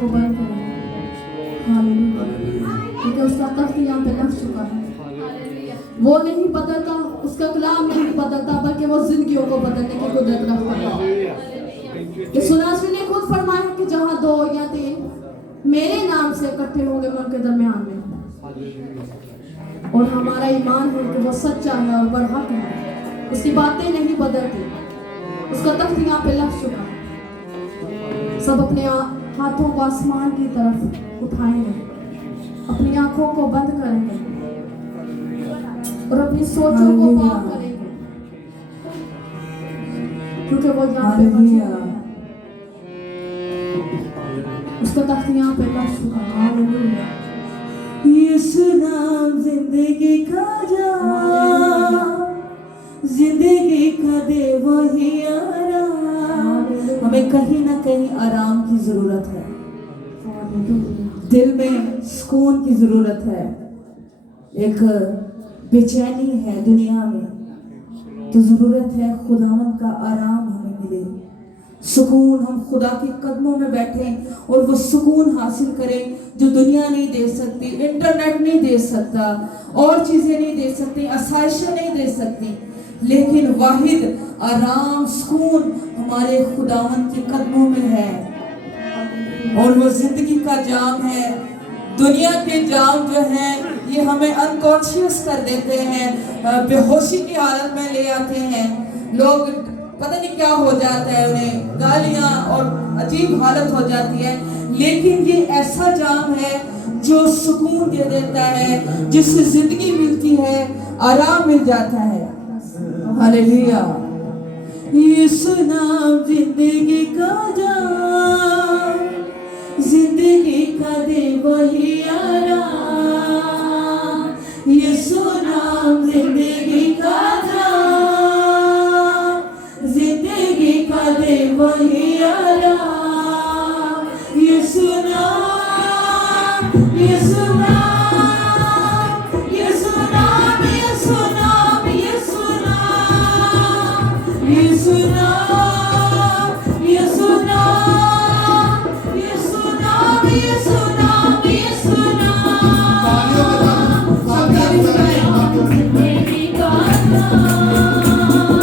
को बंद करेंगे। हालेलुया, क्योंकि उसका तख्त यहाँ पे लग चुका है। वो नहीं बदलता, उसका कलाम नहीं बदलता, बल्कि वो जिंदगियों को बदलने की कुदरत रखता है। यीशु नासरी ने खुद फरमाया कि जहाँ 2 या 3 मेरे नाम से इकट्ठे होंगे मैं उनके दरमियान में। और हमारा ईमान है कि वो सच्चा है और बरहक है, उसकी बातें नहीं बदलती, उसका तख्त यहाँ पे लग चुका है। सब अपने हाथों को आसमान की तरफ उठाएंगे, अपनी आंखों को बंद करेंगे और अपनी सोचों को पाक करेंगे, क्योंकि वो यहाँ पे मौजूद है। उसका तख्त यहाँ पे लग चुका है। हालेलुया। यीशु नाम जिंदगी का जाम, जिंदगी का दे वही आराम। हमें कहीं ना कहीं आराम की जरूरत है, दिल में सुकून की जरूरत है। एक बेचैनी है दुनिया में, तो जरूरत है खुदावंद का आराम हमें मिले, सुकून। हम खुदा के कदमों में बैठें और वो सुकून हासिल करें जो दुनिया नहीं दे सकती, इंटरनेट नहीं दे सकता, और चीजें नहीं दे सकती, आसाइशें नहीं दे सकती, लेकिन वाहिद आराम सुकून हमारे खुदावंद के कदमों में है। और वो जिंदगी का जाम है। दुनिया के जाम जो है ये हमें अनकॉन्शियस कर देते हैं, बेहोशी की हालत में ले आते हैं। लोग पता नहीं क्या हो जाता है, उन्हें गालियां और अजीब हालत हो जाती है। लेकिन ये ऐसा जाम है जो सुकून दे देता है, जिससे जिंदगी मिलती है, आराम मिल जाता है। हालेलुया। यीशु नाम जिंदगी का जाम, जिंदगी का दे वही आराम। यीशु नाम जिंदगी का जाम, जिंदगी का दे वही आराम। यीशु नाम, यीशु नाम, यीशु नाम, यीशु नाम, यीशु नाम, यीशु नाम, यीशु नाम, यीशु नाम, यीशु नाम, यीशु नाम, जिंदगी का नाम,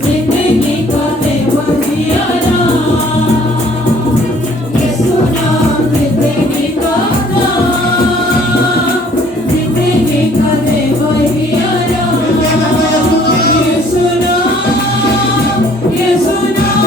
जिंदगी का दे वही आराम। यीशु नाम जिंदगी का नाम, जिंदगी का दे वही आराम। यीशु नाम, यीशु नाम,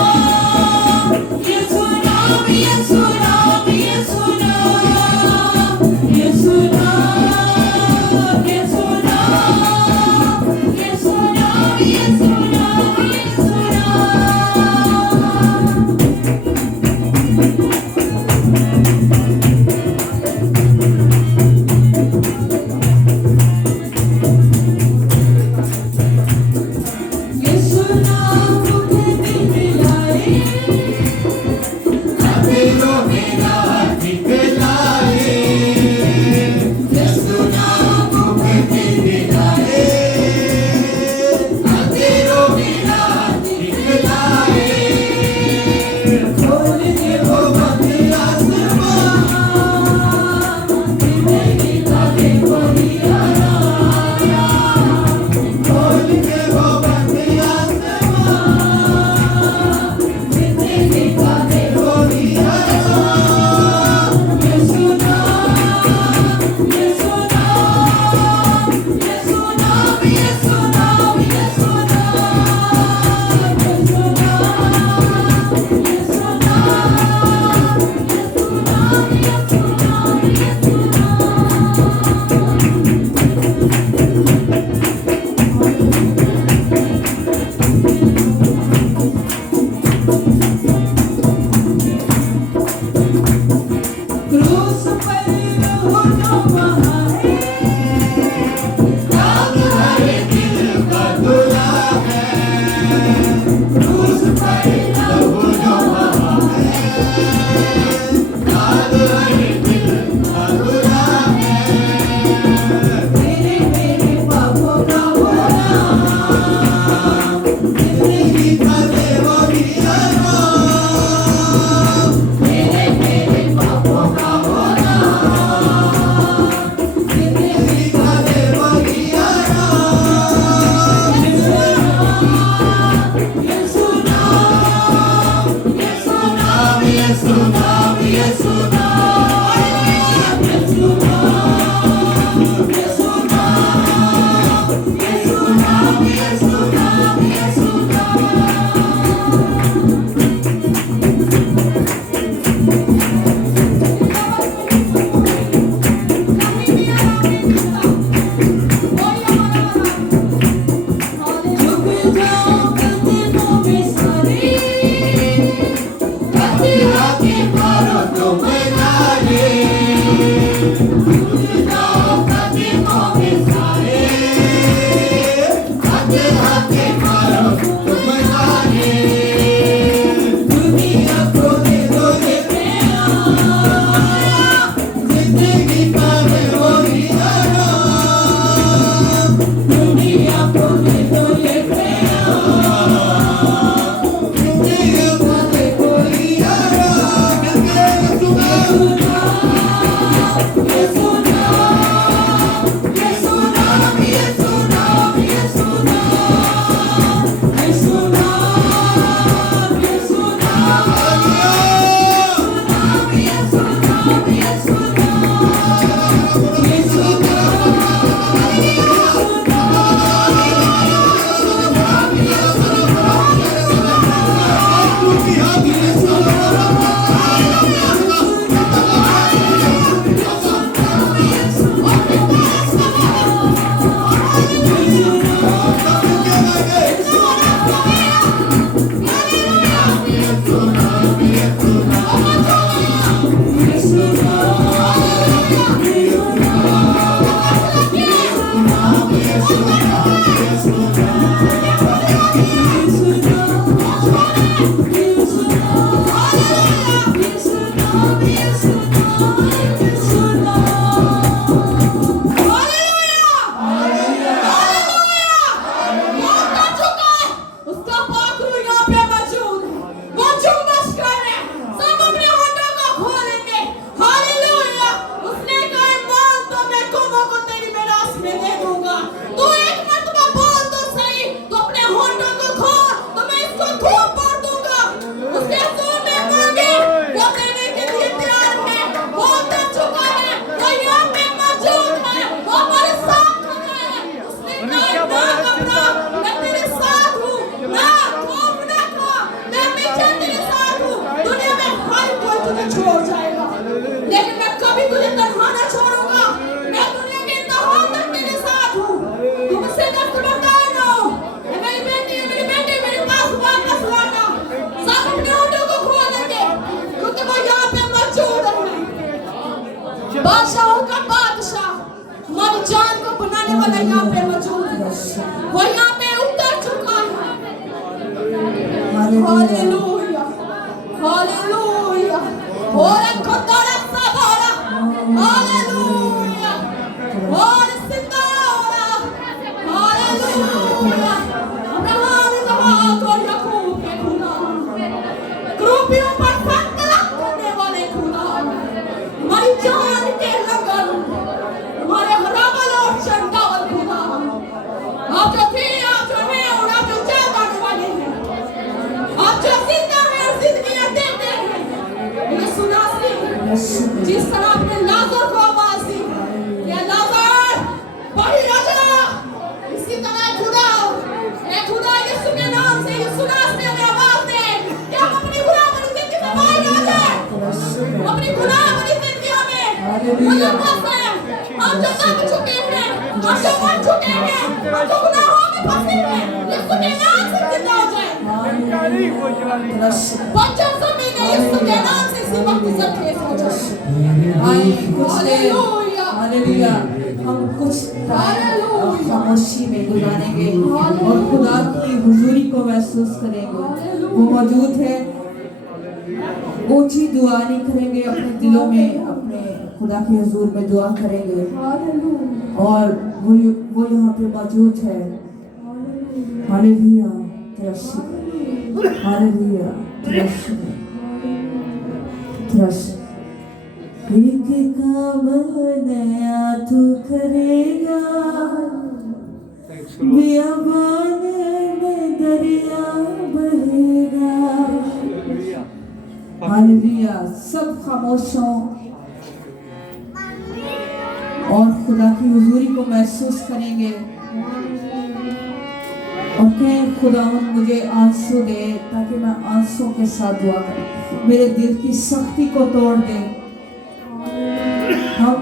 उसका पाखरू यहाँ पे मौजूद है। वो जुम्मस करे, सब अपने होठों को खोलेंगे। हालेलुया। उसने कहा बोल तो मैं कौमों को तेरी मिरास में दे दूंगा। तू एक मरतबा बोल तो सही, तो अपने होठों को खोल, तो मैं इसको खूब भर दूंगा। उसके हजूर में मांगे, वो देने के लिए तैयार है। वो दे चुका है, वो यहाँ पे मौजूद है, वो हमारे साथ खड़ा है। उसने कहा ना घबरा, मैं तेरे साथ हूँ, ना खौफ ना खा, मैं हमेशा तेरे साथ हूँ। दुनिया में हर कोई तुझे छोड़ जाएगा, लेकिन मैं कभी तुझे तन्हा ना छोड़ूंगा। मैं दुनिया के इंतहा तक तेरे साथ हूँ। तुम मुझसे दस्तबरदार ना हो। ए मेरी बेटी, मेरी बेटी, मेरे पास वापस लौटा। सब अपने होठों को खोलेंगे, क्योंकि वो यहाँ पे मौजूद है। बादशाहों का बादशाह, हमारी जान को बनाने वाला यहाँ पे मौजूद है। वो यहाँ पे उतर चुका है। Hallelujah, hallelujah. और खुदा रखा बोला, हालेलुया। और सितारा, हालेलुया। अब्राहम, इसहाक और याकूब के खुदा, क्रूबियों पर फतरक करने वाले खुदा, हमारी जान के लगन, हमारे हरामल और चंडावल खुदा, आप जो थे, आप जो हैं और आप जो जल्द आने वाले हैं, आप जो जिंदा हैं और जिंदगियां देते हैं। ये सुना सी, जिस तरह आपने लाजर को आवाज दी, ये लाजर बाहर आ जा, इसी तरह खुदा, ए खुदा, यीशु के नाम से यीशु नासरी हमें आवाज दे कि हम अपनी गुलामी जिंदगी से बाहर आ जाए। अपनी गुलामी जिंदगी में मुलव्वस हैं, हम जो दब चुके हैं, हम जो मर चुके हैं, हम जो गुनाहों में फंसे हैं, यीशु के नाम से जिंदा हो जाए। बच्चों जमीने यीशु के नाम से इसी वक्त जख्म हो जाए। आए कुछ देर, हालेलुया। हालेलुया, हम कुछ हालेलुया। खामोशी में गुजारेंगे और खुदा की हुजूरी को महसूस करेंगे। वो मौजूद है। ऊंची दुआ नहीं करेंगे, अपने दिलों में अपने खुदा के हुजूर में दुआ करेंगे। और वो यहाँ पे मौजूद है। हालेलुया, तेरा शुक्र, हालेलुया, तेरा शुक्र, तेरा शुक्र। एक काम नया तू करेगा, बियाबान में दरिया बहेगा। हालेलुया। सब खामोशों और खुदा की हुजूरी को महसूस करेंगे और कहें खुदावंद मुझे आंसू दे ताकि मैं आंसू के साथ दुआ करूं, मेरे दिल की सख्ती को तोड़ दे। हम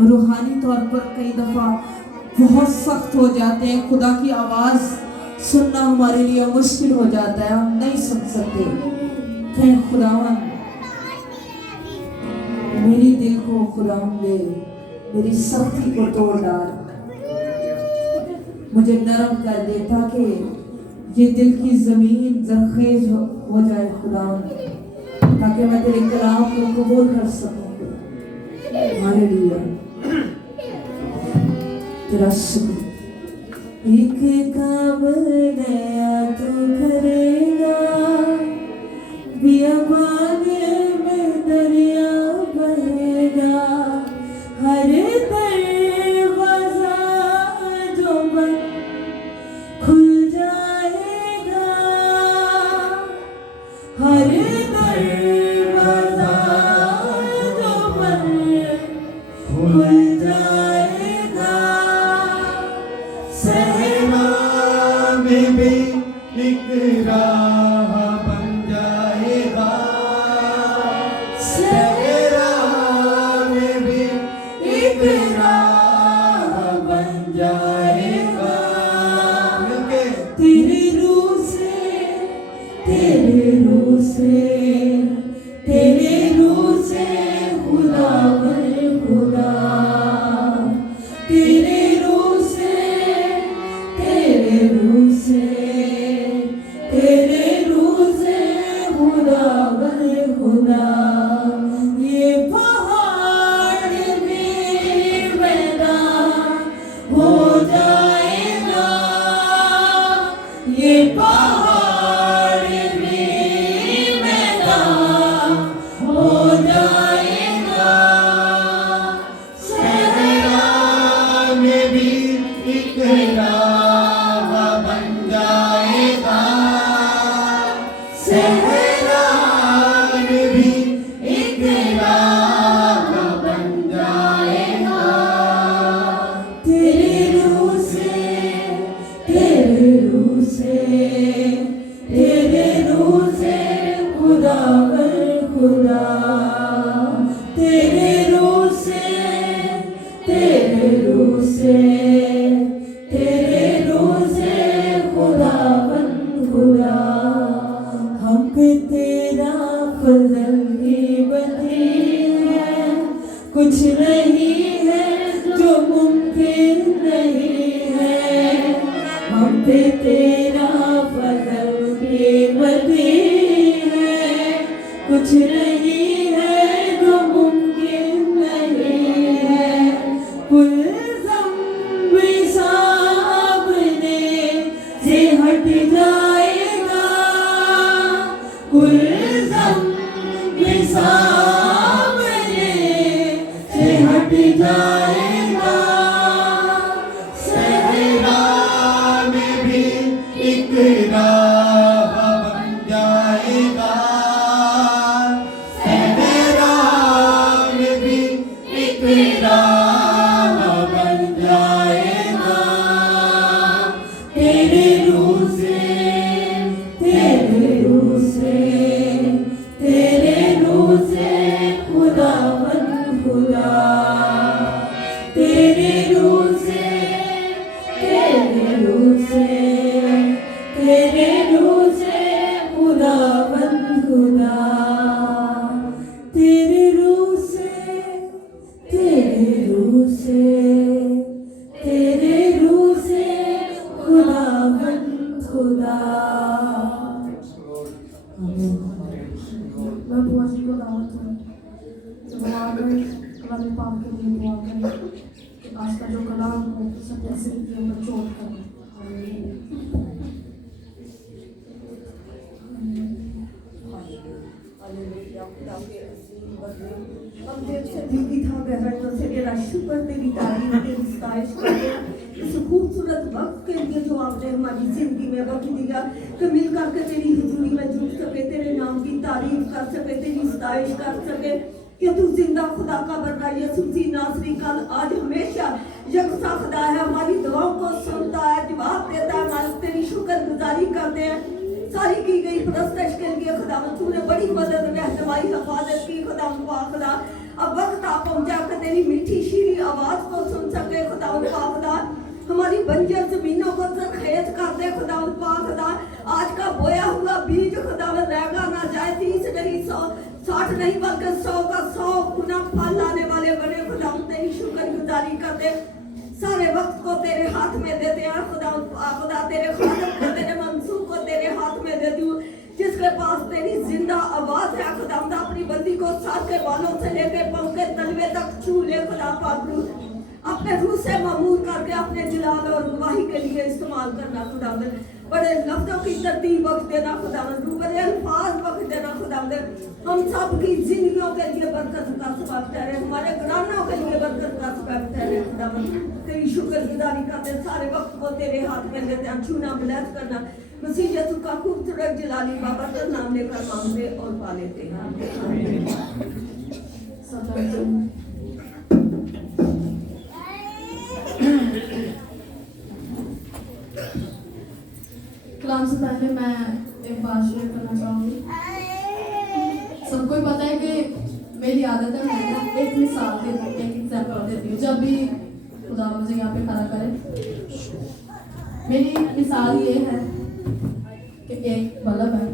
रूहानी तौर पर कई दफा बहुत सख्त हो जाते हैं, खुदा की आवाज सुनना हमारे लिए मुश्किल हो जाता है, हम नहीं सुन सकते। कहें खुदावंद मेरी दिल को खुदावंद दे, मेरी सख्ती को तोड़ डाल, मुझे नरम कर दे ताकि ये दिल की जमीन जरखेज हो जाए खुदावंद, ताकि मैं तेरे कलाम को कबूल कर सकूं। हालेलुया, तेरा शुक्र। एक काम नया तू करेगा, बियाबान में दरिया बहेगा। हर दरवाजा जो बंद खुल जाएगा, हर दरवाजा जो बंद खुल जाएगा। सहरा में भी एक राह बन जाएगा, सहरा में भी एक राह बन जाएगा। तेरी रूह से तेरा फजल ही बदी है, कुछ नहीं है जो मुमकिन नहीं है, हम पे तेरा फजल ही बदी है, कुछ नहीं है जो मुमकिन नहीं है, कुल ज़म्ब सामने से हट जाएगा, कुल ज़म्ब सामने से हट जाएगा, सहरा में भी एक राह बन जाएगा, सहरा में भी एक राह बन जाएगा, तेरे रूह से, तेरे रूह से, तेरे रूह से खुदावन खुदा, तेरे रूह से, तेरे रूह से, तेरे रूह से खुदावन खुदा, तेरे रूह से, तेरे रूह से, तेरे रूह से खुदावन खुदा। मैं बुआ जी को दावत हूँ जब आकर कलाम पाक के लिए दुआ करें कि आज का जो कलाम हो सत्य से के ऊपर चोट करें। हम देव से दिल की था गहराइयों से तेरा शुक्र, तेरी तारीफ, तेरी सताइश करते हैं इस खूबसूरत वक्त के लिए जो आपने हमारी जिंदगी में वक्त दिया कि मिल करके तेरी हुजूरी में जुड़ सके, तेरे नाम की तारीफ कर सके, तेरी सताइश कर सके कि तू जिंदा खुदा का बन रहा है। यीशु नासरी कल आज हमेशा यकसा खुदा है, हमारी दुआओं को सुनता है, जवाब देता है, हमारी तेरी शुक्रगुजारी करते हैं सारी की गई प्रस्तश के लिए खुदा तूने बड़ी मदद रहनुमाई हिफाजत की खुदा खुदा। अब वक्त आ पहुंचा कर तेरी मीठी शीरी आवाज को सुन सके खुदा खुदा, हमारी बंजर जमीनों को जरखेज कर दे खुदा खुदा। आज का बोया हुआ बीज खुदा रहेगा ना जाए 30 नहीं 100 60 नहीं बल्कि 100 का 100 गुना फल लाने वाले बने खुदा तेरी शुक्रगुजारी कर दे। सारे वक्त को तेरे हाथ में देते हैं खुदा खुदा, तेरे खादम को तेरे मंसूब को तेरे हाथ में देती हूँ जिसके पास तेरी जिंदा आवाज है खुदा अपनी बंदी को साथ के बालों से लेके पाँव के तलवे तक छू ले खुदा पाकरू, अपने रूह से मामूर करके अपने जलाल और गवाही के लिए इस्तेमाल करना खुदा, बड़े लफ्जों की तरतीब वक्त देना खुदा, बड़े अल्फाज वक्त देना खुदा, हम सब की जिंदगियों के लिए बरकत का सबब ठहरे, हमारे घरानों के लिए बरकत का सबब ठहरे खुदा। तेरी शुक्रगुजारी करते सारे वक्त को तेरे हाथ में देते हैं, छूना ब्लेस करना मसीह यीशु का खूबसूरत जलाली बाबा का नाम लेकर मांगते और पा लेते हैं। कलाम से पहले मैं एक बात शेयर करना चाहूँगी। सबको ही पता है कि मेरी आदत है मैं ना एक मिसाल देती हूँ, एक एग्जाम्पल देती हूँ जब भी खुदा मुझे यहाँ पे खड़ा करे। मेरी मिसाल ये है कि एक बल्ब है,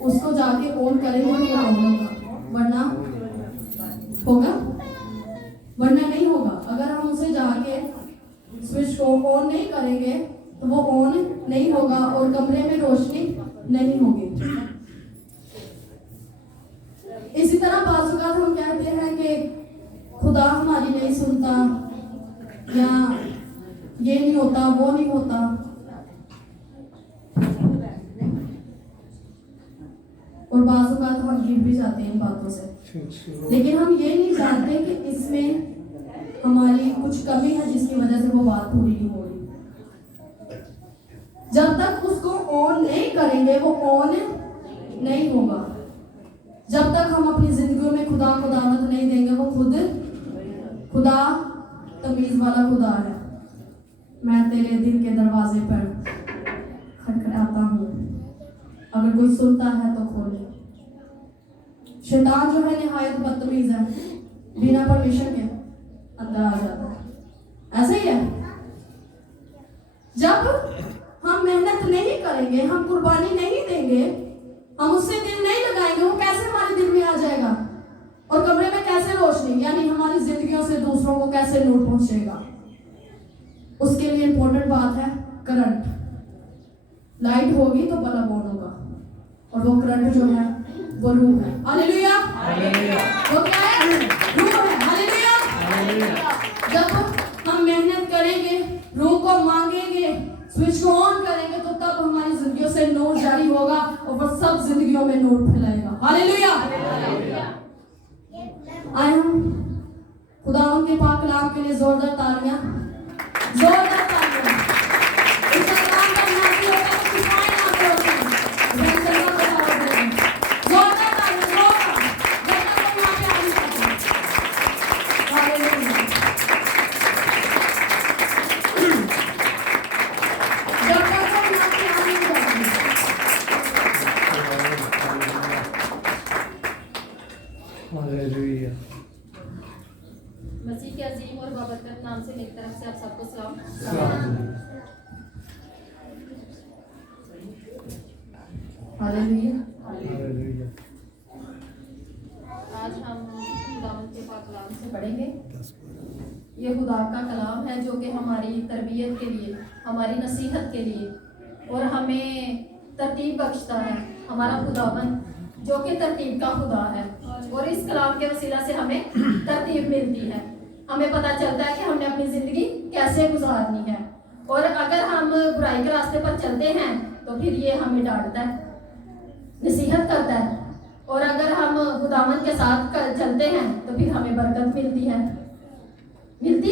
उसको जाके ऑन करेंगे तो ऑन होगा, वरना होगा वरना नहीं होगा। अगर हम उसे जाके स्विच को ऑन नहीं करेंगे तो वो ऑन नहीं होगा और कमरे में रोशनी नहीं होगी। इसी तरह बाज़ औक़ात हम कहते हैं कि खुदा हमारी नहीं सुनता या ये नहीं होता वो नहीं होता, और बाज़ औक़ात हम गिर भी जाते हैं इन बातों से, लेकिन हम ये नहीं जानते कि इसमें हमारी कुछ कमी है जिसकी वजह से वो बात पूरी नहीं हो रही। जब तक उसको ऑन नहीं करेंगे वो ऑन नहीं होगा। जब तक हम अपनी जिंदगी में खुदा को दावत नहीं देंगे, वो खुद खुदा तमीज वाला खुदा है। मैं तेरे दिल के दरवाजे पर खटखटाता हूँ, अगर कोई सुनता है तो खोले। शैतान जो है निहायत बदतमीज है, बिना परमिशन के अंदर आ जाता है। ऐसा ही है, जब हम मेहनत नहीं करेंगे करेंगे, हम कुर्बानी नहीं देंगे, हम उससे दिल नहीं लगाएंगे, वो कैसे हमारे दिल में आ जाएगा? और कमरे में कैसे रोशनी, यानी हमारी जिंदगियों से दूसरों को कैसे नूर पहुंचेगा? उसके लिए इंपॉर्टेंट बात है करंट। लाइट होगी तो बल्ब ऑन होगा, और वो करंट जो है वो रूह है। हालेलुया। वो क्या है? रूह है। हालेलुया। जब हम मेहनत करेंगे, रूह को मांगेंगे, स्विच को ऑन करेंगे, तो तब हमारी जिंदगियों से नूर जारी होगा और वो सब जिंदगियों में नूर फैलाएगा। हालेलुया। आए हम खुदावंद के पाक कलाम के लिए जोरदार तालियां, जोरदार तालियां। इसका काम करना भी होगा, सिखाए ना होगा, जोरदार तालियां, जोरदार जब तक हम यहाँ पे आ नहीं सकते। हालेलुया। जब तक हम यहाँ पे आ नहीं सकते। हालेलुया। मसीह के अजीम और बाबरकत नाम से मेरी तरफ से आप सबको सलाम। हालेलुया। हालेलुया। आज हम खुदावंद के पाक कलाम से पढ़ेंगे। ये खुदा का कलाम है जो कि हमारी तरबियत के लिए, हमारी नसीहत के लिए और हमें तरतीब बख्शता है। हमारा खुदावंद जो कि तरतीब का खुदा है, और इस कलाम के वसीला से हमें तरतीब मिलती है। हमें पता चलता है कि हमने अपनी ज़िंदगी कैसे गुजारनी है, और अगर हम बुराई के रास्ते पर चलते हैं तो फिर ये हमें डांटता है, नसीहत करता है, और अगर हम खुदावंद के साथ चलते हैं तो फिर हमें बरकत मिलती है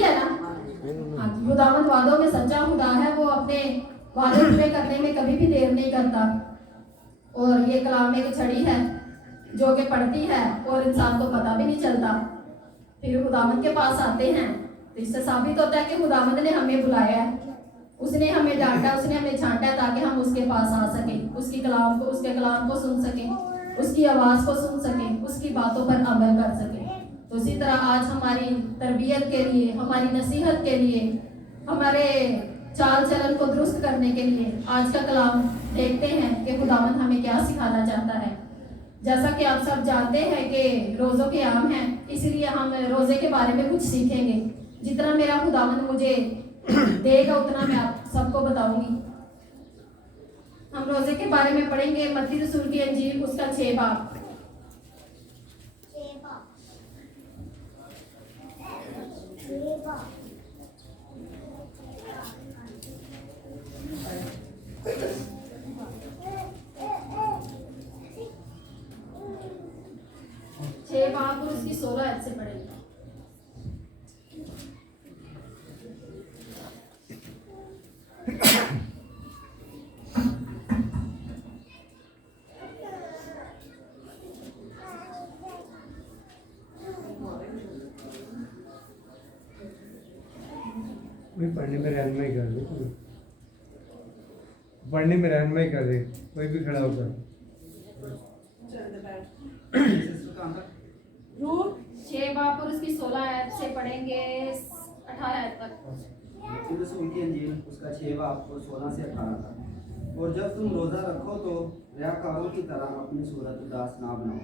ना। हाँ जी, खुदावंद वादों में सच्चा खुदा है। वो अपने वादे पूरे करने में कभी भी देर नहीं करता। और ये कलाम एक छड़ी है जो कि पढ़ती है और इंसान को पता भी नहीं चलता। फिर खुदावंद के पास आते हैं तो इससे साबित होता है कि खुदावंद ने हमें बुलाया है, उसने हमें डांटा, उसने हमें छांटा ताकि हम उसके पास आ सकें, उसके कलाम को सुन सकें, उसकी आवाज़ को सुन सकें, उसकी बातों पर अमल कर सकें। तो इसी तरह आज हमारी तरबियत के लिए, हमारी नसीहत के लिए, हमारे चाल चलन को दुरुस्त करने के लिए आज का कलाम देखते हैं कि खुदावंद हमें क्या सिखाना चाहता है। जैसा कि आप सब जानते हैं कि रोज़ों के आम हैं, इसलिए हम रोज़े के बारे में कुछ सीखेंगे। जितना मेरा खुदावंद मुझे देगा उतना मैं आप सबको बताऊंगी। हम रोज़े के बारे में पढ़ेंगे मत्ती रसूल की अंजील उसका 6 बाब। छह बाब और उसकी 16 आयत से पढ़ेंगे। पढ़ने में रहनुमाई कर दे, पढ़ने में रहनुमाई कर दे, कोई भी खड़ा होकर। रूट 6 बाब और उसकी 16 आयत से पढ़ेंगे 18 आयत तक। रसूल की अंजील उसका 6 बाब और 16 से 18 तक। और जब तुम रोज़ा रखो तो रियाकारों की तरह अपनी सूरत उदास ना बनाओ,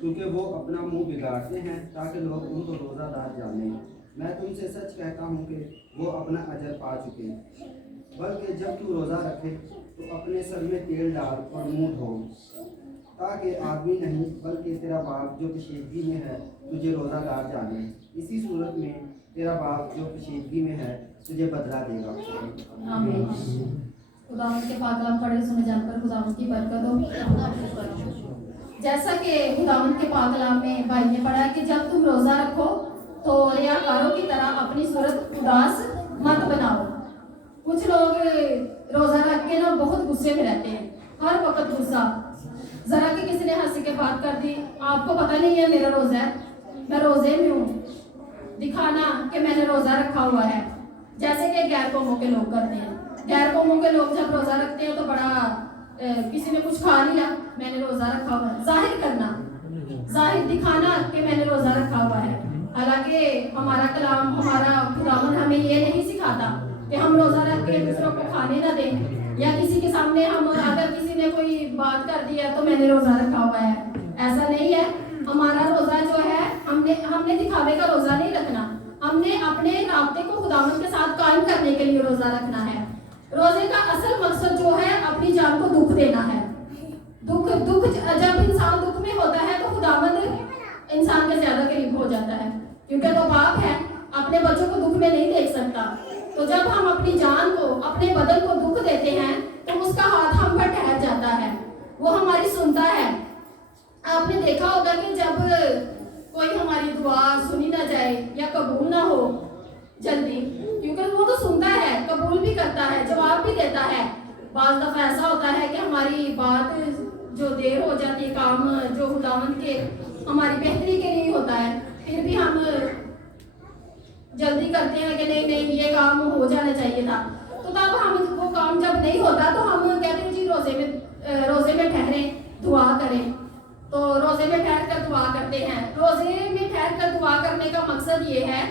क्योंकि वो अपना मुंह बिगाड़ते हैं ताकि लोग उनको रोज़ादार जानें। मैं तुमसे सच कहता हूँ कि वो अपना अजर पा चुके हैं। बल्कि जब तू रोज़ा रखे तो अपने सर में तेल डाल और मुंह धो, ताकि आदमी नहीं बल्कि तेरा बाप जो कशीदगी में है तुझे रोज़ादार जाने। इसी सूरत में तेरा बाप जो कशीदगी में है तुझे बदला देगा। आमीन। खुदावंद के पाक कलाम पढ़े सुने जानकर खुदावंद की बरकत हो। जैसा कि खुदावंद के पाक कलाम में भाई ने पढ़ा कि जब तुम रोज़ा रखो तो रियाकारों की तरह अपनी सूरत उदास मत बनाओ। कुछ लोग रोज़ा रख के ना बहुत गुस्से में रहते हैं, हर वक्त गुस्सा। जरा कि किसी ने हंसी के बात कर दी, आपको पता नहीं है मेरा रोज़ा है, मैं रोज़े में हूँ, दिखाना कि मैंने रोज़ा रखा हुआ है। जैसे कि गैर कौमों के लोग करते हैं। गैर कौमों के लोग जब रोज़ा रखते हैं तो बड़ा किसी ने कुछ खा लिया, मैंने रोज़ा रखा हुआ है, जाहिर करना, जाहिर दिखाना कि मैंने रोज़ा रखा हुआ है। हालांकि हमारा कलाम, हमारा खुदावंद हमें ये नहीं सिखाता कि हम रोज़ा रख के दूसरों को खाने ना दें, या किसी के सामने हम ने कोई बात कर दी है तो मैंने रोजा रखा हुआ है, ऐसा नहीं है। हमारा रोजा जो है हमने दिखावे का रोजा नहीं रखना, हमने अपने राब्ते को खुदावंद के साथ कायम करने के लिए रोजा रखना है। रोजे का असल मकसद जो है अपनी जान को दुख देना है। दुख जब इंसान दुख में होता है तो खुदावंद इंसान के ज्यादा करीब हो जाता है, क्योंकि तो बाप है अपने बच्चों को दुख में नहीं देख सकता। तो जब हम अपनी जान को अपने बदन को दुख देते हैं तो उसका हाथ हम पर ठहर जाता है, वो हमारी सुनता है। आपने देखा होगा कि जब कोई हमारी दुआ सुनी ना जाए या कबूल ना हो जल्दी, क्योंकि वो तो सुनता है, कबूल भी करता है, जवाब भी देता है। बाज़ दफ़ा ऐसा होता है कि हमारी बात जो देर हो जाती है, काम जो खुदावंद के हमारी बेहतरी के लिए होता है, फिर भी हम जल्दी करते हैं कि नहीं ये काम हो जाना चाहिए था। तो तब हम वो काम जब नहीं होता तो हम कहते हैं जी रोजे में ठहरे दुआ करें। तो रोजे में ठहर कर दुआ करते हैं। रोजे में ठहर कर दुआ करने का मकसद ये है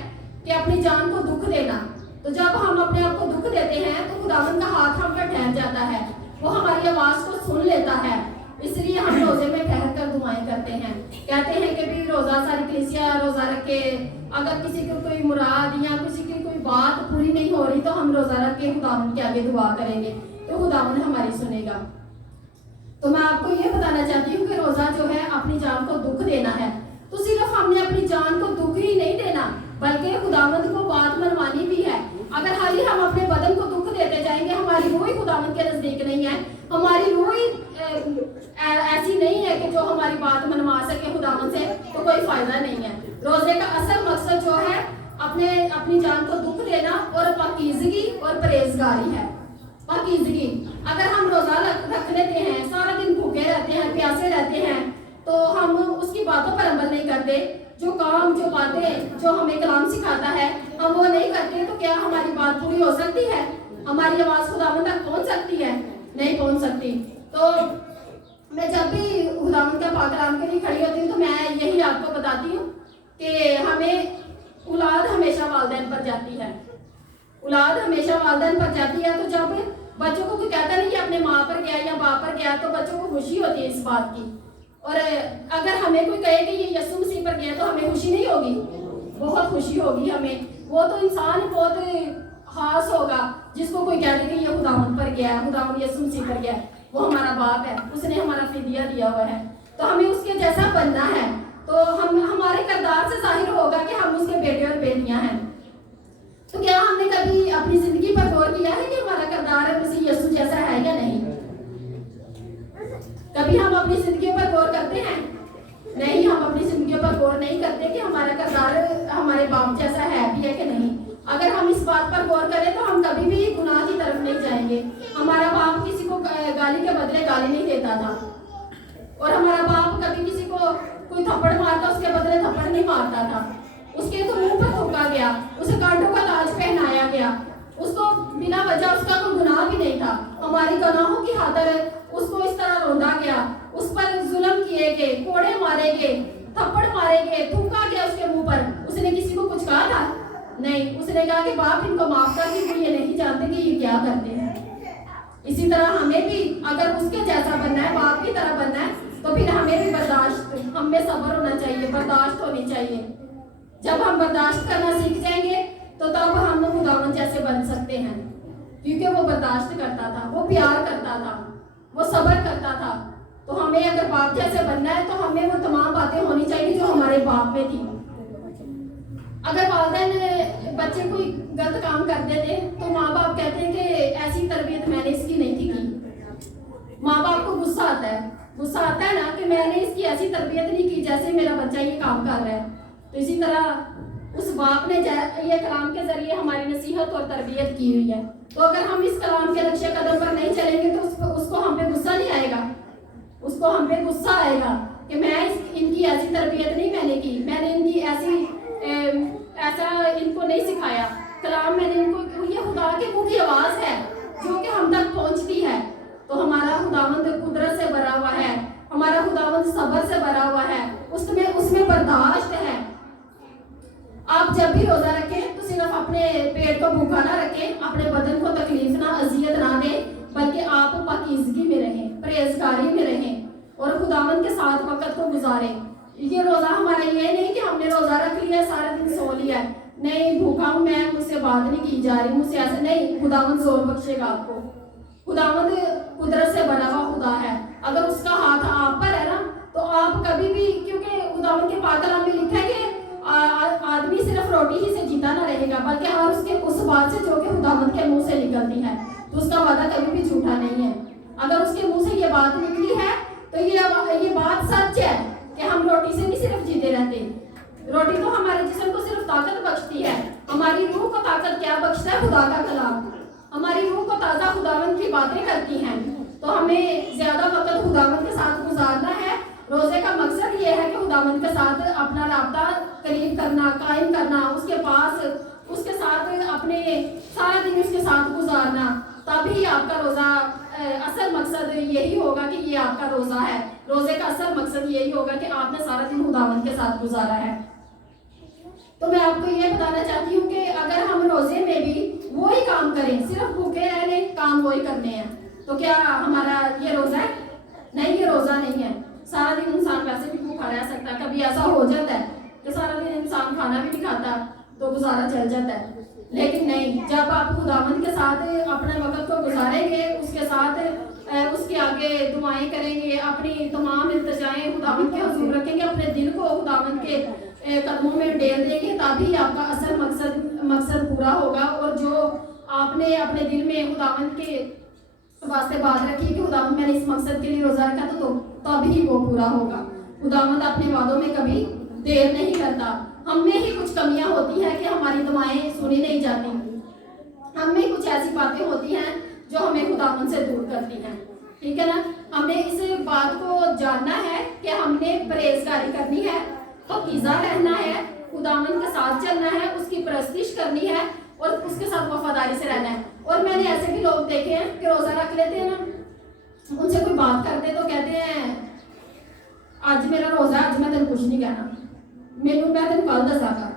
कि अपनी जान को दुख देना। तो जब हम अपने आप को दुख देते हैं तो खुदावंद का हाथ हम पर ठहर जाता है, वो हमारी आवाज़ को सुन लेता है। इसलिए हम रोजे में ठहर कर दुआएं करते हैं। कहते हैं कि भी रोजा सारी कलीसिया रोजा रखे, अगर किसी को कोई मुराद या किसी की कोई बात पूरी नहीं हो रही तो हम रोजा रख के खुदावंद के आगे दुआ करेंगे तो खुदावंद हमारी सुनेगा। तो मैं आपको ये बताना चाहती हूँ कि रोजा जो है अपनी जान को दुख देना है। तो सिर्फ हमने अपनी जान को दुख ही नहीं देना बल्कि खुदावंद को बात मनवानी भी है। अगर हाल ही हम अपने बदन को दुख देते जाएंगे, हमारी रूह ही खुदावंद के नजदीक नहीं है, हमारी रूह ही ऐसी नहीं है कि जो हमारी बात मनवा सके खुदावंद से, तो कोई फायदा नहीं है। रोजे का असल मकसद जो है अपनी जान को दुख देना और पाकीज़गी और परहेजगारी है। पाकीज़गी, अगर हम रोजा रख लेते हैं, सारा दिन भूखे रहते हैं, प्यासे रहते हैं, तो हम उसकी बातों पर अमल नहीं करते, जो काम जो बातें जो हमें कलाम सिखाता है हम वो नहीं करते, तो क्या हमारी बात पूरी हो सकती है? हमारी आवाज़ खुदावंद तक पहुंच सकती है? नहीं पहुंच सकती। तो मैं जब भी खुदावंद का पाक कलाम के लिए खड़ी होती हूँ तो मैं यही आपको बताती हूँ कि हमें औलाद हमेशा वालिदैन पर जाती है, औलाद हमेशा वालिदैन पर जाती है। तो जब बच्चों को कोई कहता नहीं कि अपने माँ पर गया या बाप पर गया, तो बच्चों को खुशी होती है इस बात की। और अगर हमें कोई कहे कि ये यीशु मसीह पर गया तो हमें खुशी नहीं होगी? बहुत खुशी होगी हमें। वो तो इंसान बहुत खास होगा जिसको कोई कह दे कि ये खुदावंद पर गया है, खुदावंद यीशु मसीह पर गया है, वो हमारा बाप है, उसने हमारा फिदिया दिया हुआ है, तो हमें उसके जैसा बनना है। तो हम हमारे किरदार से जाहिर होगा कि हम उसके बेटे और बेटियां हैं। तो क्या हमने कभी अपनी जिंदगी पर गौर किया है कि हमारा किरदार मसीह यीशु जैसा है या नहीं? कभी हम अपनी जिंदगी पर गौर करते हैं? नहीं, हम अपनी जिंदगी पर गौर नहीं करते कि हमारा किरदार हमारे बाप जैसा है भी है कि नहीं। अगर हम इस बात पर गौर करें तो हम कभी भी गुनाह की तरफ नहीं जाएंगे। हमारा बाप किसी को गाली के बदले गाली नहीं देता था, और हमारा बाप कभी किसी को कोई थप्पड़ मारता उसके बदले थप्पड़ नहीं मारता था। उसके तो मुंह पर थूका गया, उसे कांटों का ताज पहनाया गया, उसको बिना वजह उसका कोई गुनाह भी नहीं था। हमारी गुनाहों की खातिर उसको इस तरह रोंदा गया, उस पर जुल्म किए गए, कोड़े मारे गए, थप्पड़ मारे गए, थूका गया उसके मुंह पर। उसने किसी को कुछ कहा था? नहीं। उसने कहा कि बाप इनको माफ कर, क्योंकि ये नहीं जानते कि ये क्या करते हैं। इसी तरह हमें भी अगर उसके जैसा बनना है, बाप की तरह बनना है, तो फिर हमें भी बर्दाश्त, हम में सब्र होना चाहिए, बर्दाश्त होनी चाहिए। जब हम बर्दाश्त करना सीख जाएंगे तो तब हम खुदावंद जैसे बन सकते हैं, क्योंकि वो बर्दाश्त करता था, वो प्यार करता था, वो सब्र करता था। तो हमें अगर बाप जैसे बनना है तो हमें वो तमाम बातें होनी चाहिए जो हमारे बाप में थी। अगर वालिदैन बच्चे कोई गलत काम करते थे तो माँ बाप कहते हैं कि ऐसी तरबियत मैंने इसकी नहीं थी की। माँ बाप को गुस्सा आता है ना कि मैंने इसकी ऐसी तरबियत नहीं की जैसे मेरा बच्चा ये काम कर रहा है। तो इसी तरह उस बाप ने ये कलाम के जरिए हमारी नसीहत और तरबियत की हुई है। तो अगर हम इस कलाम के नक्शे कदम पर नहीं चलेंगे तो उसको हम पे गुस्सा नहीं आएगा, उसको हम पे गुस्सा आएगा कि मैं इनकी ऐसी तरबियत नहीं मैंने की, मैंने इनकी ऐसा इनको नहीं सिखाया। कलाम मैंने इनको, ये खुदा के मुंह की आवाज़ है जो कि हम तक पहुंचती है। तो हमारा खुदावंद कुदरत से भरा हुआ है, हमारा खुदावंद सब्र से भरा हुआ है, उसमें बर्दाश्त है। आप जब भी रोजा रखें तो सिर्फ अपने पेट को भूखा ना रखें, अपने बदन को तकलीफ ना, अजियत ना दें, बल्कि आप पाकीज़गी में रहें, परहेजगारी में रहें और खुदावन के साथ वक्त को गुजारें। ये रोज़ा हमारा ये नहीं कि हमने रोज़ा रख लिया सारा दिन सो लिया है, नहीं भूखा हूँ मैं, मुझसे बात नहीं की जा रही, मुझसे ऐसे नहीं। खुदावन जोर बख्शेगा आपको। खुदावन कुदरत से बना हुआ खुदा है। अगर उसका हाथ आप पर है ना तो आप कभी भी, क्योंकि खुदावन के पाक कलाम में लिखा है कि आदमी सिर्फ रोटी ही से जीता ना रहेगा, बल्कि हर उसके उस बात से जो कि खुदावन के मुंह से निकलती है, तो उसका वादा कभी भी झूठा नहीं है। अगर उसके मुंह से ये बात निकली है तो ये बात सच है कि हम रोटी से नहीं सिर्फ जीते रहते। रोटी तो हमारे जिस्म को सिर्फ ताकत बख्शती है, हमारी रूह को ताकत क्या बख्शता है? खुदा का कलाम। हमारी रूह को ताज़ा खुदावन की बातें करती हैं। तो हमें ज्यादा वक्त खुदावन के साथ गुजारना है। रोजे का मकसद ये है कि खुदावन के साथ अपना राब्ता करीब करना, कायम करना, उसके पास उसके साथ अपने सारा दिन उसके साथ गुजारना। तभी आपका रोजा असल मकसद यही होगा कि ये आपका रोजा है। रोजे का असल मकसद यही होगा कि आपने सारा दिन खुदावन के साथ गुजारा है। तो मैं आपको ये बताना चाहती हूँ कि अगर हम रोजे में भी वही काम करें, सिर्फ भूखे रहने, काम वही करने हैं, तो क्या हमारा ये रोजा है? नहीं, ये रोजा नहीं है। सारा दिन इंसान वैसे भी भूखा रह सकता है। कभी ऐसा हो जाता है कि सारा दिन इंसान खाना भी नहीं खाता तो गुजारा चल जाता है, लेकिन नहीं, जब आप खुदावन के साथ अपने वक्त को गुजारेंगे, उसके साथ उसके आगे दुआएं करेंगे, अपनी तमाम इल्तिजाएं खुदावन के हुजूर रखेंगे, अपने दिल को खुदावन के कदमों में डेल देंगे, तभी आपका असल मकसद पूरा होगा। और जो आपने अपने दिल में खुदावन के वास्ते बात रखी कि खुदावन मैंने इस मकसद के लिए रोजा रखा तो तभी वो पूरा होगा। खुदावन अपने वादों में कभी देर नहीं करता। हम में ही कुछ कमियां होती हैं कि हमारी दुआएं सुनी नहीं जाती। हम में कुछ ऐसी बातें होती हैं जो हमें खुदावन से दूर करती हैं, ठीक है ना। हमें इस बात को जानना है कि हमने परहेजगारी करनी है, पाकीज़ा रहना है, खुदावन के साथ चलना है, उसकी परस्तिश करनी है और उसके साथ वफादारी से रहना है। और मैंने ऐसे भी लोग देखे हैं कि रोजा रख लेते हैं ना, उनसे कोई बात करते तो कहते हैं आज मेरा रोजा, आज मैं तेन कुछ नहीं कहना, मैं तेन कल दसागा।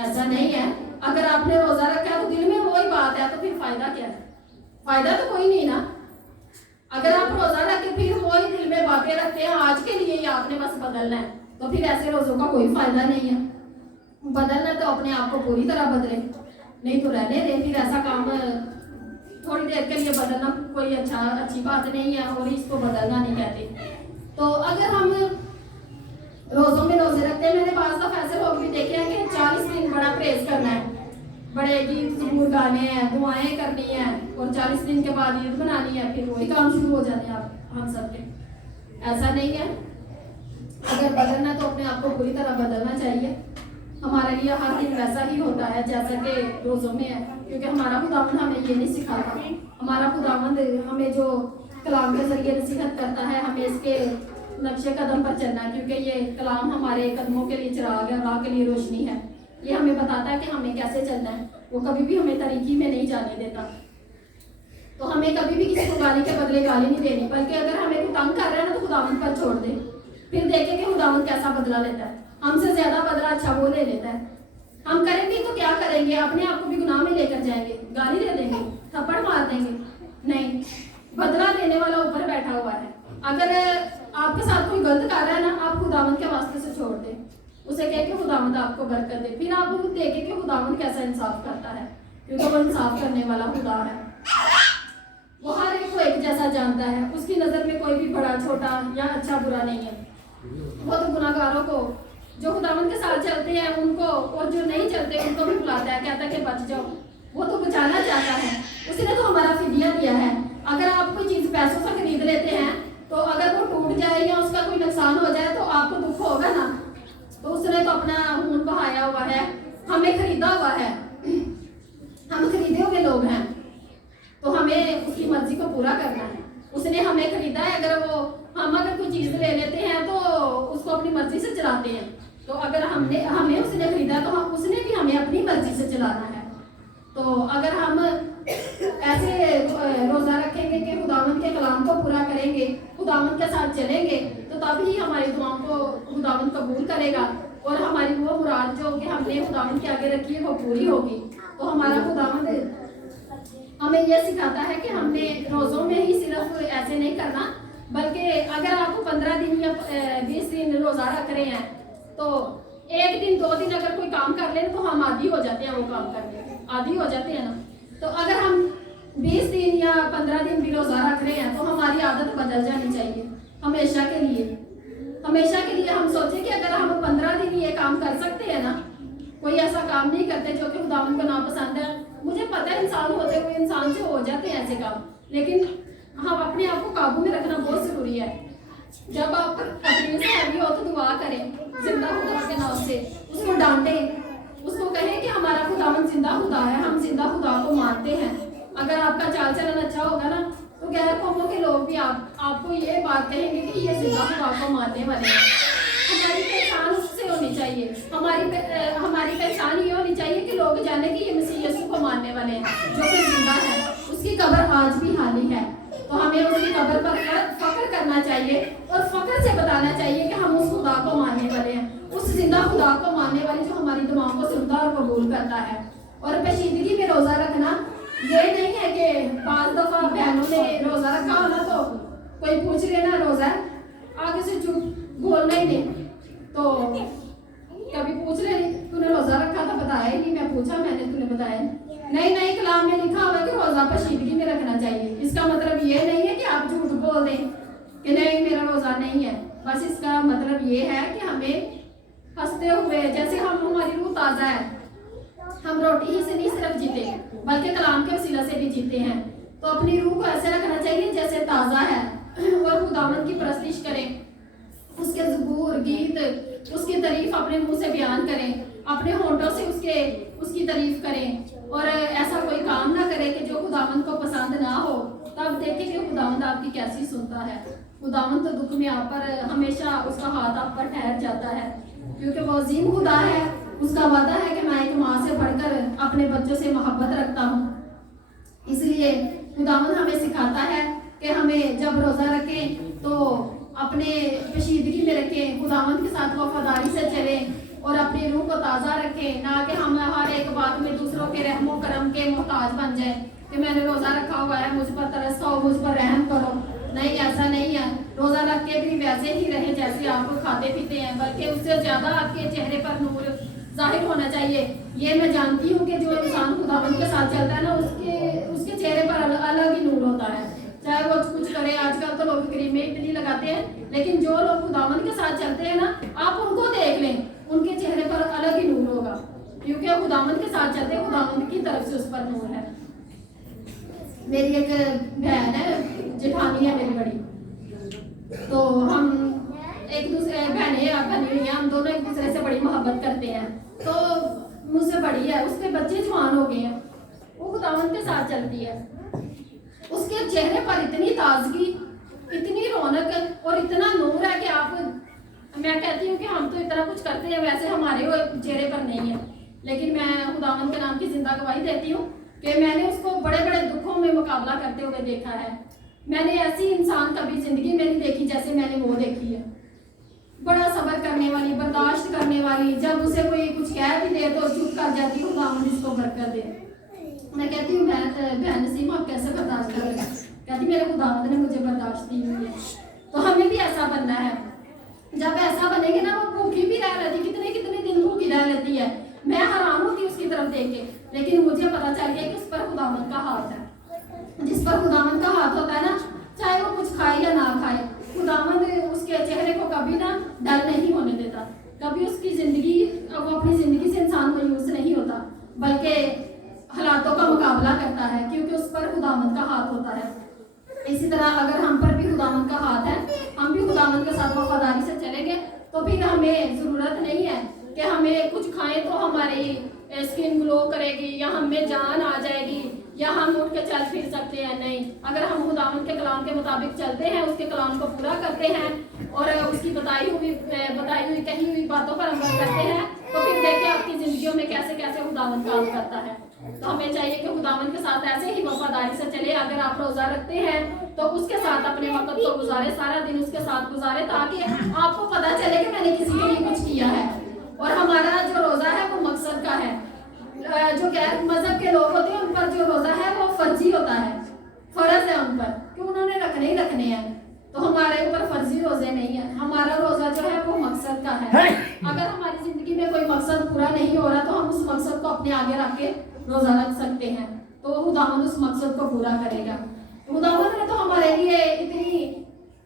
ऐसा नहीं है। अगर आपने रोजा रखा है तो दिल में वही बात है, तो फिर फायदा क्या है? फायदा तो कोई नहीं ना। अगर आप रोजा रखे फिर वही दिल में बातें रखते हैं आज के लिए ही आपने बस बदलना है, तो फिर ऐसे रोजों का कोई फायदा नहीं है। बदलना तो अपने आप को पूरी तरह बदले, नहीं तो रहने दें। फिर ऐसा काम थोड़ी देर के लिए बदलना कोई अच्छी बात नहीं है, और इसको बदलना नहीं कहते। तो अगर हम रोजों में रोजे रखते हैं, मैंने बाज़ दफ़ा ऐसे लोग भी देखे हैं कि 40 दिन बड़ा परहेज करना है, बड़े गीत ज़बूर गाने हैं, दुआएं करनी है, और 40 दिन के बाद ईद मनानी है, फिर वही काम शुरू हो जाते हैं हम सबके। ऐसा नहीं है। अगर बदलना तो अपने आप को पूरी तरह बदलना चाहिए। हमारे लिए हर दिन वैसा ही होता है जैसा कि रोज़ों में है, क्योंकि हमारा खुदावंद हमें ये नहीं सिखाता। हमारा खुदावंद हमें जो कलाम के जरिए नसीहत करता है, हमें इसके नक्शे कदम पर चलना है, क्योंकि ये कलाम हमारे कदमों के लिए चिराग है, राह के लिए रोशनी है। ये हमें बताता है कि हमें कैसे चलना है। वो कभी भी हमें तरीकी में नहीं जाने देता। तो हमें कभी भी किसी को गाली के बदले गाली नहीं देनी, बल्कि अगर हमें कोई तंग कर रहा है ना तो खुदावंद पर छोड़ दे, फिर देखें कि खुदावंद कैसा बदला लेता है। हमसे ज्यादा बदला अच्छा वो ले लेता है। हम करेंगे तो क्या करेंगे? अपने आप को भी गुनाह में लेकर जाएंगे, गाली दे देंगे, थप्पड़ मार देंगे। नहीं, बदला देने वाला ऊपर बैठा हुआ है। अगर आपके साथ कोई गलत कर रहा है ना, आप खुदावंद के वास्ते से छोड़ दें, उसे कह के खुदावंद आपको बरकत दे। फिर आप देखें कि खुदावंद कैसा इंसाफ करता है, क्योंकि वो इंसाफ करने वाला खुदा है। वो हर एक को एक जैसा जानता है। उसकी नजर में कोई भी बड़ा छोटा या अच्छा बुरा नहीं है। वो तो गुनाहगारों को, जो खुदावंद के साथ चलते हैं उनको, और जो नहीं चलते उनको भी बुलाता है, कहता है कि बच जाओ। वो तो बचाना चाहता है, उसने तो हमारा फिदिया दिया है। अगर आप कोई चीज पैसों से खरीद लेते हैं तो अगर वो टूट जाए या उसका कोई नुकसान हो जाए तो आपको दुख होगा ना। तो उसने तो अपना खून बहाया हुआ है, हमें खरीदा हुआ है, हम खरीदे हुए लोग हैं, तो हमें उसकी मर्जी को पूरा करना है। उसने हमें खरीदा है। हम अगर कोई चीज ले लेते हैं तो उसको अपनी मर्जी से चलाते हैं। तो अगर हमें उसने खरीदा तो उसने भी हमें अपनी मर्जी से चलाना है। तो अगर हम ऐसे रोजा रखेंगे कि खुदावंद के कलाम को पूरा करेंगे, खुदावंद के साथ चलेंगे, तो तभी हमारी दुआओं को खुदावंद कबूल करेगा और हमारी वो मुराद जो कि हमने खुदावंद के आगे रखी है वो पूरी होगी। तो हमारा खुदावंद हमें यह सिखाता है कि हमने रोज़ों में ही सिर्फ ऐसे नहीं करना बल्कि अगर आप 15 दिन या 20 दिन रोज़ा रख रहे हैं तो एक दिन 2 दिन अगर कोई काम कर लें तो हम आदी हो जाते हैं, वो काम करने आदी हो जाते हैं ना। तो अगर हम 20 दिन या 15 दिन भी रोज़ा रख रहे हैं तो हमारी आदत बदल जानी चाहिए हमेशा के लिए। हमेशा के लिए हम सोचें कि अगर हम 15 दिन ये काम कर सकते हैं ना, कोई ऐसा काम नहीं करते जो कि खुदावंद को नापसंद है। मुझे पता है इंसान होते हुए इंसान से हो जाते हैं ऐसे काम, लेकिन हम अपने आप को काबू में रखना बहुत ज़रूरी है। जब आप तकलीफ से हैवी हो तो दुआ करें जिंदा खुदा के नाम से, उसको डांटें, उसको कहें कि हमारा खुदावंद जिंदा खुदा है, हम जिंदा खुदा को मानते हैं। अगर आपका चाल चलन अच्छा होगा ना तो गैर कौमों के लोग भी आपको ये बात कहेंगे कि ये जिंदा खुदा को मानने वाले हैं। हमारी पहचान उससे होनी चाहिए, हमारी पहचान ये होनी चाहिए कि लोग जाने कि ये मसीह यीशु को मानने वाले हैं जो कि जिंदा है। उसकी कब्र आज भी खाली है, तो हमें उसकी कब्र पर फख्र करना चाहिए और फख्र से बताना चाहिए कि हम उस खुदा को मानने वाले हैं, उस जिंदा खुदा को मानने वाले जो हमारी दुआओं को सुनता और कबूल करता है। और पेशीदगी में रोज़ा रखना ये नहीं है कि 5 दफ़ा बहनों ने रोज़ा रखा हो ना तो कोई पूछ लेना रोज़ा आगे से चुप बोलना ही नहीं। तो कभी पूछ ले तूने रोज़ा रखा था, बताया ही नहीं। मैं पूछा, मैंने तूने बताया नहीं। कलाम में लिखा हुआ है कि रोज़ा पेशीदगी में रखना चाहिए। इसका मतलब ये नहीं है कि आप झूठ बोल दें कि नहीं मेरा रोज़ा नहीं है। बस इसका मतलब ये है कि हमें हंसते हुए, जैसे हमारी रूह ताज़ा है, हम रोटी ही से नहीं सिर्फ जीते बल्कि कलाम के वसीला से भी जीते हैं। तो अपनी रूह को ऐसे रखना चाहिए जैसे ताज़ा है और खुदावंद की परस्तिश करें, उसके ज़बूर गीत, उसकी तारीफ अपने मुंह से बयान करें, अपने होंठों से उसकी तारीफ करें और ऐसा कोई काम ना करें कि जो खुदावंद को पसंद ना हो। तब देखें कि खुदावंद आपकी कैसी सुनता है। खुदावंद तो दुख में आप पर हमेशा उसका हाथ आप पर ठहर जाता है, क्योंकि वो अजीम खुदा है। उसका वादा है कि मैं एक माँ से बढ़कर अपने बच्चों से मोहब्बत रखता हूँ। इसलिए खुदावंद हमें सिखाता है कि हमें जब रोज़ा रखें तो अपने पेशीदगी में रखें, खुदावंद के साथ वफादारी से चलें और अपनी रूह को ताज़ा रखें, ना कि हम हर एक बात में दूसरों के रहमो करम के मोहताज बन जाए कि मैंने रोज़ा रखा हुआ है, मुझ पर तरस खाओ, मुझ पर रहम करो। नहीं, ऐसा नहीं है। रोज़ा रख के भी वैसे ही रहे जैसे आप खाते पीते हैं, बल्कि उससे ज़्यादा आपके चेहरे पर नूर जाहिर होना चाहिए। ये मैं जानती हूँ कि जो इंसान खुदावंद के साथ चलता है ना उसके चेहरे पर अलग ही नूर होता है, चाहे वो कुछ करे। आजकल तो लोग क्रीमें इतनी लगाते हैं, लेकिन जो लोग खुदावंद के साथ चलते हैं ना, आप उनको देख लें, उनके चेहरे पर अलग ही नूर होगा, क्योंकि खुदावंद के साथ चलते हैं, खुदावंद की तरफ से उस पर नूर है। मेरी एक बहन है, जेठानी है मेरी बड़ी, तो हम एक दूसरे बहनें बनी हुई हैं, हम दोनों एक दूसरे से बड़ी मोहब्बत करते हैं। तो मुझसे बड़ी है, उसके बच्चे जवान हो गए हैं, वो खुदावंद के साथ चलती है। उसके चेहरे पर इतनी ताजगी, इतनी रौनक और इतना नूर है कि मैं कहती हूँ कि हम तो इतना कुछ करते हैं, वैसे हमारे वो चेहरे पर नहीं है। लेकिन मैं खुदावंद के नाम की जिंदा गवाही देती हूँ कि मैंने उसको बड़े बड़े दुखों में मुकाबला करते हुए देखा है। मैंने ऐसी इंसान कभी जिंदगी में नहीं देखी जैसे मैंने वो देखी है। बड़ा सब्र करने वाली, बर्दाश्त करने वाली, जब उसे कोई कुछ कह भी दे तो चुप कर जाती हूँ, खुदावंद इसको बरकत दे। मैं कहती हूँ बहन नसीम आप कैसे बर्दाश्त कर रहे हैं? कहती मेरे खुदावंद ने मुझे बर्दाश्त दी हुई है। तो हमें भी ऐसा बनना है। जब ऐसा बनेंगे ना, वो भूखी भी रह लेती, कितने कितने दिन भूखी रह लेती है, मैं हैरान होती उसकी तरफ देख के, लेकिन मुझे पता चल गया कि उस पर खुदावंद का हाथ है। जिस पर खुदावंद का हाथ होता है ना, चाहे वो कुछ खाए या ना खाए, खुदावंद उसके चेहरे को कभी ना डल नहीं होने देता, कभी उसकी जिंदगी, वो अपनी जिंदगी से इंसान मायूस नहीं होता, बल्कि हालातों का मुकाबला करता है, क्योंकि उस पर खुदावंद का हाथ होता है। इसी तरह अगर हम पर भी खुदावंद का हाथ है, हम भी खुदावंद के साथ वफादारी से चलेंगे, तो फिर हमें ज़रूरत नहीं है कि हमें कुछ खाएं तो हमारी स्किन ग्लो करेगी या हमें जान आ जाएगी या हम उठ के चल फिर सकते हैं। नहीं, अगर हम खुदावंद के कलाम के मुताबिक चलते हैं, उसके कलाम को पूरा करते हैं और उसकी बताई हुई कही हुई बातों पर अमल करते हैं, तो फिर देखिए आपकी जिंदगियों में कैसे कैसे खुदावंद काम करता है। तो हमें चाहिए कि खुदावंद के साथ ऐसे ही वफादारी से चले। अगर आप रोज़ा रखते हैं तो उसके साथ अपने वक्त को गुजारे, सारा दिन उसके साथ गुजारे, ताकि आपको पता चले कि मैंने किसी के लिए कुछ किया है। और हमारा जो रोज़ा है वो मकसद का है। जो गैर मजहब के लोग होते हैं उन पर जो रोज़ा है वो फर्जी होता है, फर्ज है उन पर कि उन्होंने रखने ही रखने हैं। तो हमारा रोजे नहीं है, हमारा रोजा जो है वो मकसद का है। अगर हमारी जिंदगी में कोई मकसद पूरा नहीं हो रहा तो हम उस मकसद को अपने आगे रख के रोजा रख सकते हैं, तो खुदावंद उस मकसद को पूरा करेगा। खुदावंद ने तो हमारे लिए इतनी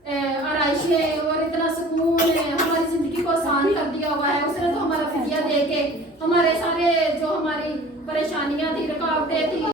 आराइशें और इतना सुकून हमारी जिंदगी को आसान कर दिया हुआ है। उसने तो हमारा फिदिया दे के हमारे सारे जो हमारी परेशानियां थी, रुकावटें थी,